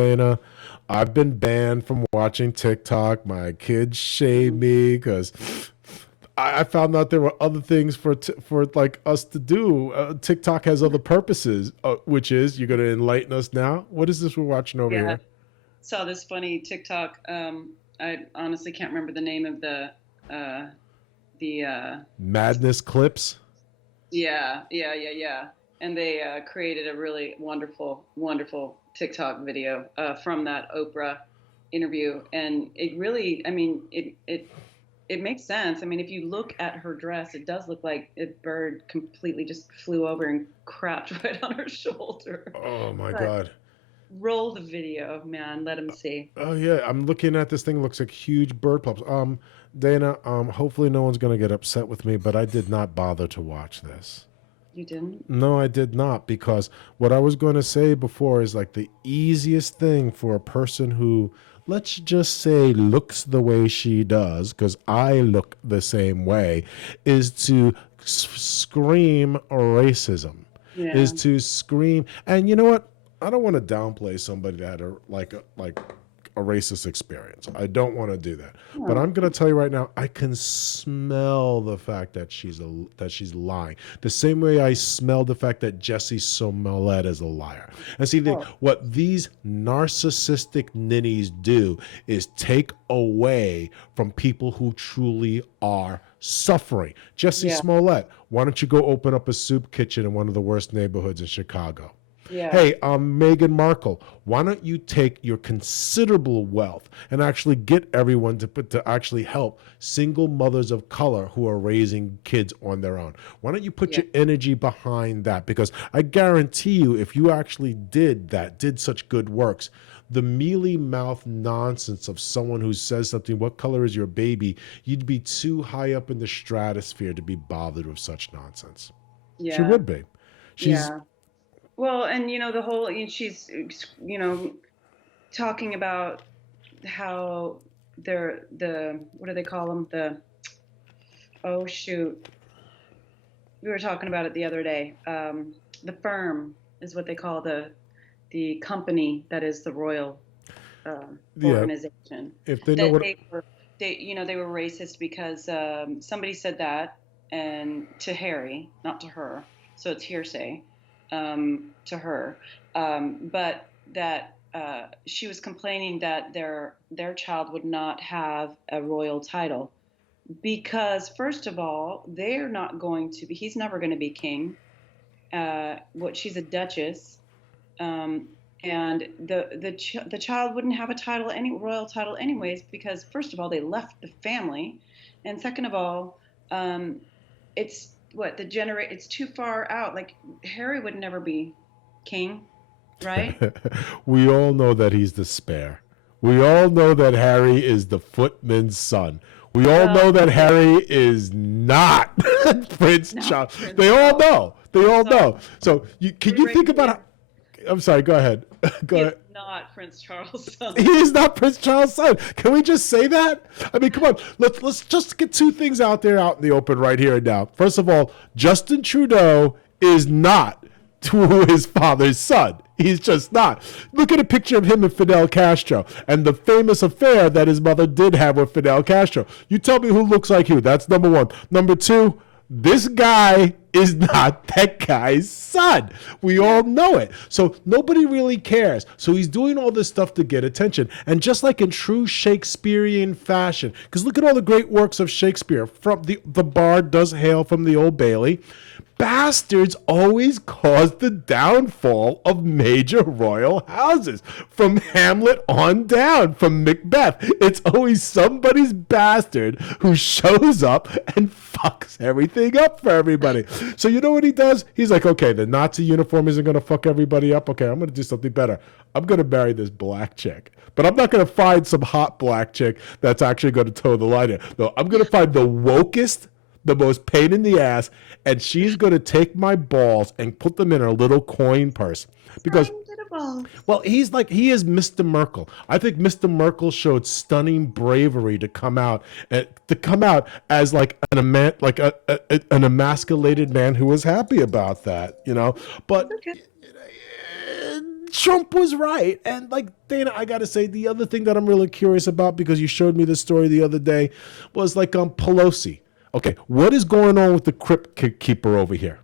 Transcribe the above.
Dana, I've been banned from watching TikTok. My kids shame me because I found out there were other things for like us to do. TikTok has other purposes, which is you're going to enlighten us now. What is this we're watching over Yeah, here? saw this funny TikTok. I honestly can't remember the name of uh, the Madness clips. yeah. And they created a really wonderful TikTok video from that Oprah interview, and it really, I mean, it makes sense. I mean, if you look at her dress, it does look like a bird completely just flew over and crapped right on her shoulder. Oh my But God. roll the video, man. Let them see. Oh yeah, I'm looking at this thing. Looks like huge bird pups. Dana. Hopefully no one's gonna get upset with me, but I did not bother to watch this. You didn't? No, I did not, because what I was going to say before is like the easiest thing for a person who, let's just say, looks the way she does, because I look the same way, is to scream racism, is Yeah. to scream. And you know what? I don't want to downplay somebody that had a racist experience. I don't want to do that. But No. I'm going to tell you right now, I can smell the fact that she's lying. The same way I smell the fact that Jesse Smollett is a liar. And see, Oh, what these narcissistic ninnies do is take away from people who truly are suffering. Jesse yeah. Smollett, why don't you go open up a soup kitchen in one of the worst neighborhoods in Chicago? Yeah. Hey, Meghan Markle, why don't you take your considerable wealth and actually get everyone to actually help single mothers of color who are raising kids on their own? Why don't you put Yeah. your energy behind that? Because I guarantee you, if you actually did that, did such good works, the mealy mouth nonsense of someone who says something, what color is your baby? You'd be too high up in the stratosphere to be bothered with such nonsense. She Yeah. would be. She's Yeah. Well, and the whole, she's, talking about how what do they call them? Oh shoot, we were talking about it the other day. The firm is what they call the company that is the royal yeah. organization. If they know That what they were racist because somebody said that, and to Harry, not to her, so it's hearsay to her, but that she was complaining that their child would not have a royal title because first of all they're not going to be he's never going to be king. What she's a duchess, um, and the child wouldn't have a title, any royal title anyways, because first of all they left the family, and second of all, um, it's what the generate it's too far out. Like Harry would never be king, right? we all know that he's the spare. We all know that Harry is the footman's son. We all Well, know that Harry is not Prince not Charles. Prince They all Charles. know. They all Sorry, know. So can we're you think breaking about? news. I'm sorry. Go ahead. Go He is ahead. not Prince Charles' He son. is not Prince Charles' son. Can we just say that? I mean, come on. Let's just get two things out there, out in the open, right here and now. First of all, Justin Trudeau is not his father's son. He's just not. Look at a picture of him and Fidel Castro and the famous affair that his mother did have with Fidel Castro. You tell me who looks like who. That's number one. Number two, this guy is not that guy's son. We Yeah. all know it. So nobody really cares. So he's doing all this stuff to get attention. And just like in true Shakespearean fashion, because look at all the great works of Shakespeare. From the bard does hail from the Old Bailey. Bastards always cause the downfall of major royal houses. From Hamlet on down, from Macbeth, it's always somebody's bastard who shows up and fucks everything up for everybody. So you know what he does? He's like, okay, the Nazi uniform isn't going to fuck everybody up. Okay, I'm going to do something better. I'm going to marry this black chick. But I'm not going to find some hot black chick that's actually going to toe the line here. No, I'm going to find the wokest, the most pain in the ass, and she's going to take my balls and put them in her little coin purse. Because, Slime to the balls. well, he is Mr. Merkel. I think Mr. Merkel showed stunning bravery to come out as like an emasculated man who was happy about that, you know. It's But okay. Trump was right. And like, Dana, I got to say, the other thing that I'm really curious about, because you showed me this story the other day, was like Pelosi. Okay, what is going on with the crypt keeper over here?